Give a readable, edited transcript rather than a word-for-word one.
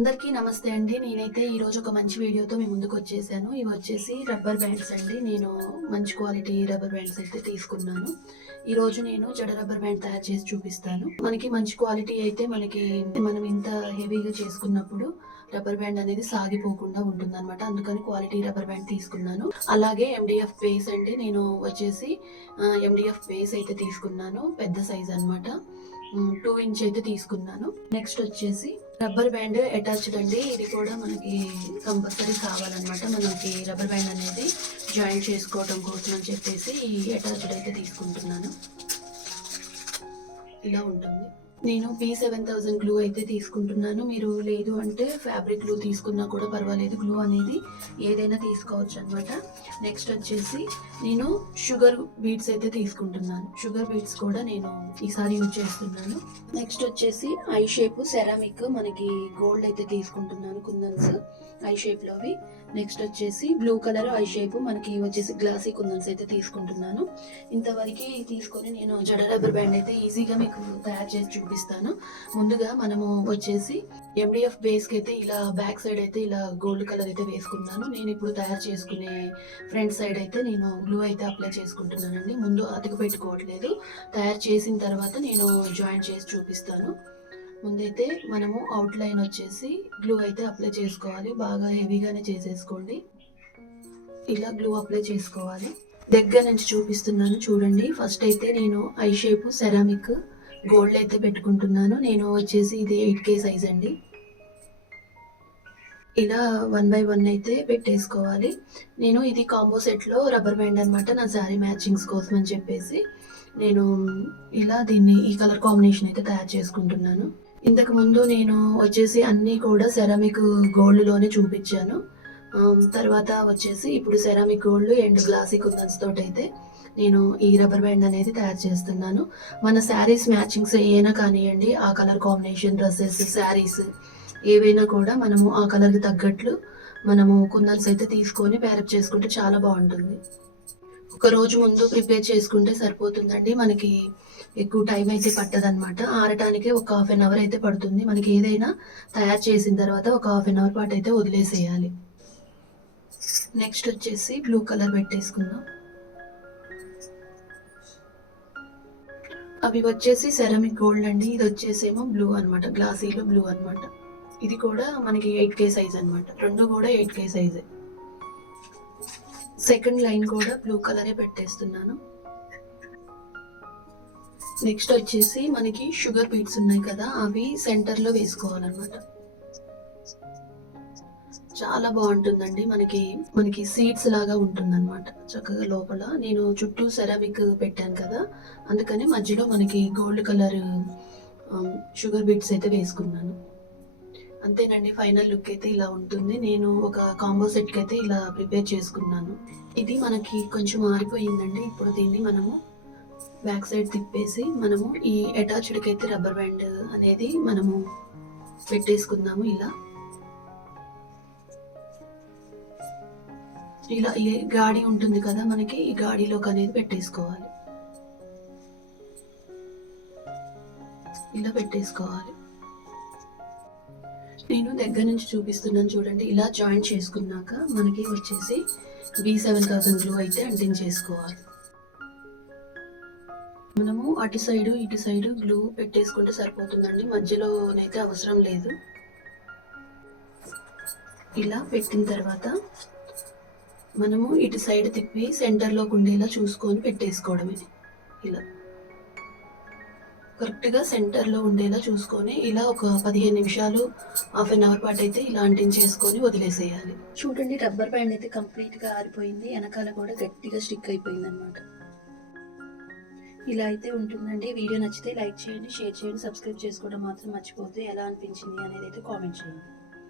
అందరికీ నమస్తే అండి. నేనైతే ఈరోజు ఒక మంచి వీడియోతో మీ ముందుకు వచ్చేసాను. ఇవి వచ్చేసి రబ్బర్ బ్యాండ్స్ అండి. నేను మంచి క్వాలిటీ రబ్బర్ బ్యాండ్స్ అయితే తీసుకున్నాను. ఈరోజు నేను జడ రబ్బర్ బ్యాండ్ తయారు చేసి చూపిస్తాను. మనకి మంచి క్వాలిటీ అయితే మనం ఇంత హెవీగా చేసుకున్నప్పుడు రబ్బర్ బ్యాండ్ అనేది సాగిపోకుండా ఉంటుందన్నమాట. అందుకని క్వాలిటీ రబ్బర్ బ్యాండ్ తీసుకున్నాను. అలాగే MDF బేస్ అండి. నేను వచ్చేసి MDF బేస్ అయితే తీసుకున్నాను. పెద్ద సైజ్ అన్నమాట. 2 ఇంచ్ అయితే తీసుకున్నాను. నెక్స్ట్ వచ్చేసి రబ్బర్ బ్యాండ్ అటాచ్డ్ అండి. ఇది కూడా మనకి కంపల్సరీ కావాలన్నమాట. మనకి రబ్బర్ బ్యాండ్ అనేది జాయిన్ చేసుకోవడం కోసం అని చెప్పేసి ఈ అటాచ్డ్ అయితే తీసుకుంటున్నాను. ఇలా ఉంటుంది. నేను P7000 గ్లూ అయితే తీసుకుంటున్నాను. మీరు లేదు అంటే ఫ్యాబ్రిక్ గ్లూ తీసుకున్నా కూడా పర్వాలేదు. గ్లూ అనేది ఏదైనా తీసుకోవచ్చు అనమాట. నెక్స్ట్ వచ్చేసి నేను షుగర్ బీడ్స్ అయితే తీసుకుంటున్నాను. షుగర్ బీడ్స్ కూడా నేను ఈసారి యూజ్ చేస్తున్నాను. నెక్స్ట్ వచ్చేసి ఐ షేప్ సెరామిక్ మనకి గోల్డ్ అయితే తీసుకుంటున్నాను. కుందన్స్ ఐ షేప్లోవి. నెక్స్ట్ వచ్చేసి బ్లూ కలర్ ఐ షేప్ మనకి వచ్చేసి గ్లాసీ కుందన్స్ అయితే తీసుకుంటున్నాను. ఇంతవరకు తీసుకొని నేను జడ రబ్బర్ బ్యాండ్ అయితే ఈజీగా మీకు తయారు చేసి చూపిస్తాను. ముందుగా మనము వచ్చేసి MDF బేస్కి అయితే ఇలా బ్యాక్ సైడ్ అయితే ఇలా గోల్డ్ కలర్ అయితే వేసుకున్నాను. నేను ఇప్పుడు తయారు చేసుకునే ఫ్రంట్ సైడ్ అయితే నేను గ్లూ అయితే అప్లై చేసుకుంటున్నానండి. ముందు అతుకు పెట్టుకోవట్లేదు. తయారు చేసిన తర్వాత నేను జాయిన్ చేసి చూపిస్తాను. ముందైతే మనము అవుట్ లైన్ వచ్చేసి గ్లూ అయితే అప్లై చేసుకోవాలి. బాగా హెవీగానే చేసేసుకోండి. ఇలా గ్లూ అప్లై చేసుకోవాలి. దగ్గర నుంచి చూపిస్తున్నాను చూడండి. ఫస్ట్ అయితే నేను ఐ షేప్ సెరామిక్ గోల్డ్ అయితే పెట్టుకుంటున్నాను. నేను వచ్చేసి ఇది 8K సైజ్ అండి. ఇలా 1 by 1 అయితే పెట్టేసుకోవాలి. నేను ఇది కాంబో సెట్లో రబ్బర్ బ్యాండ్ అనమాట. నా శారీ మ్యాచింగ్స్ కోసం అని చెప్పేసి నేను ఇలా దీన్ని ఈ కలర్ కాంబినేషన్ అయితే తయారు చేసుకుంటున్నాను. ఇంతకు ముందు నేను వచ్చేసి అన్నీ కూడా సెరామిక్ గోల్డ్లోనే చూపించాను. తర్వాత వచ్చేసి ఇప్పుడు సెరామిక్ గోల్డ్ అండ్ గ్లాసీ కుందన్స్ తోటి అయితే నేను ఈ రబ్బర్ బ్యాండ్ అనేది తయారు చేస్తున్నాను. మన శారీస్ మ్యాచింగ్స్ ఏమైనా కానివ్వండి, ఆ కలర్ కాంబినేషన్ డ్రెస్సెస్ శారీస్ ఏవైనా కూడా మనము ఆ కలర్కి తగ్గట్లు మనము కుందన్స్ అయితే తీసుకొని ప్యారప్ చేసుకుంటే చాలా బాగుంటుంది. ఒక రోజు ముందు ప్రిపేర్ చేసుకుంటే సరిపోతుందండి. మనకి ఎక్కువ టైం అయితే పట్టదనమాట. ఆరటానికి ఒక 1/2 అవర్ అయితే పడుతుంది. మనకి ఏదైనా తయారు చేసిన తర్వాత ఒక 1/2 అవర్ పాటు అయితే వదిలేసేయాలి. నెక్స్ట్ వచ్చేసి బ్లూ కలర్ పెట్టేసుకుందాం. అవి వచ్చేసి సెరామిక్ గోల్డ్ అండి. ఇది వచ్చేసేమో బ్లూ అనమాట. గ్లాసీలో బ్లూ అనమాట. ఇది కూడా మనకి 8K సైజ్ అనమాట. రెండు కూడా 8K సైజే. సెకండ్ లైన్ కూడా బ్లూ కలరే పెట్టేస్తున్నాను. నెక్స్ట్ వచ్చేసి మనకి షుగర్ బీడ్స్ ఉన్నాయి కదా, అవి సెంటర్లో వేసుకోవాలన్నమాట. చాలా బాగుంటుందండి. మనకి సీడ్స్ లాగా ఉంటుందన్నమాట. చక్కగా లోపల నేను చుట్టూ సెరామిక్ పెట్టాను కదా, అందుకని మధ్యలో మనకి గోల్డ్ కలర్ షుగర్ బీడ్స్ అయితే వేసుకున్నాను. అంతేనండి. ఫైనల్ లుక్ అయితే ఇలా ఉంటుంది. నేను ఒక కాంబో సెట్కి అయితే ఇలా ప్రిపేర్ చేసుకున్నాను. ఇది మనకి కొంచెం ఆరిపోయిందండి. ఇప్పుడు దీన్ని మనము బ్యాక్ సైడ్ తిప్పేసి మనము ఈ అటాచ్డ్కి అయితే రబ్బర్ బ్యాండ్ అనేది మనము పెట్టేసుకుందాము. ఇలా ఈ గాడి ఉంటుంది కదా మనకి, ఈ గాడిలోకి అనేది పెట్టేసుకోవాలి. ఇలా పెట్టేసుకోవాలి. నేను దగ్గర నుంచి చూపిస్తున్నాను చూడండి. ఇలా జాయిన్ చేసుకున్నాక మనకి వచ్చేసి B7000 గ్లూ అయితే అంటించేసుకోవాలి. మనము అటు సైడు ఇటు సైడు గ్లూ పెట్టేసుకుంటే సరిపోతుందండి. మధ్యలోనైతే అవసరం లేదు. ఇలా పెట్టిన తర్వాత మనము ఇటు సైడ్ తిప్పి సెంటర్లోకి ఉండేలా చూసుకొని పెట్టేసుకోవడమే. ఇలా కరెక్ట్గా సెంటర్లో ఉండేలా చూసుకొని ఇలా ఒక 15 నిమిషాలు 1/2 అవర్ పాటు అయితే ఇలా అంటించేసుకొని వదిలేసేయాలి. చూడండి, రబ్బర్ బ్యాండ్ అయితే కంప్లీట్గా ఆరిపోయింది. వెనకాల కూడా గట్టిగా స్టిక్ అయిపోయింది అనమాట. ఇలా అయితే ఉంటుందండి. వీడియో నచ్చితే లైక్ చేయండి, షేర్ చేయండి, సబ్స్క్రైబ్ చేసుకోవడం మాత్రం మర్చిపోతే ఎలా అనిపించింది అనేది అయితే కామెంట్ చేయండి.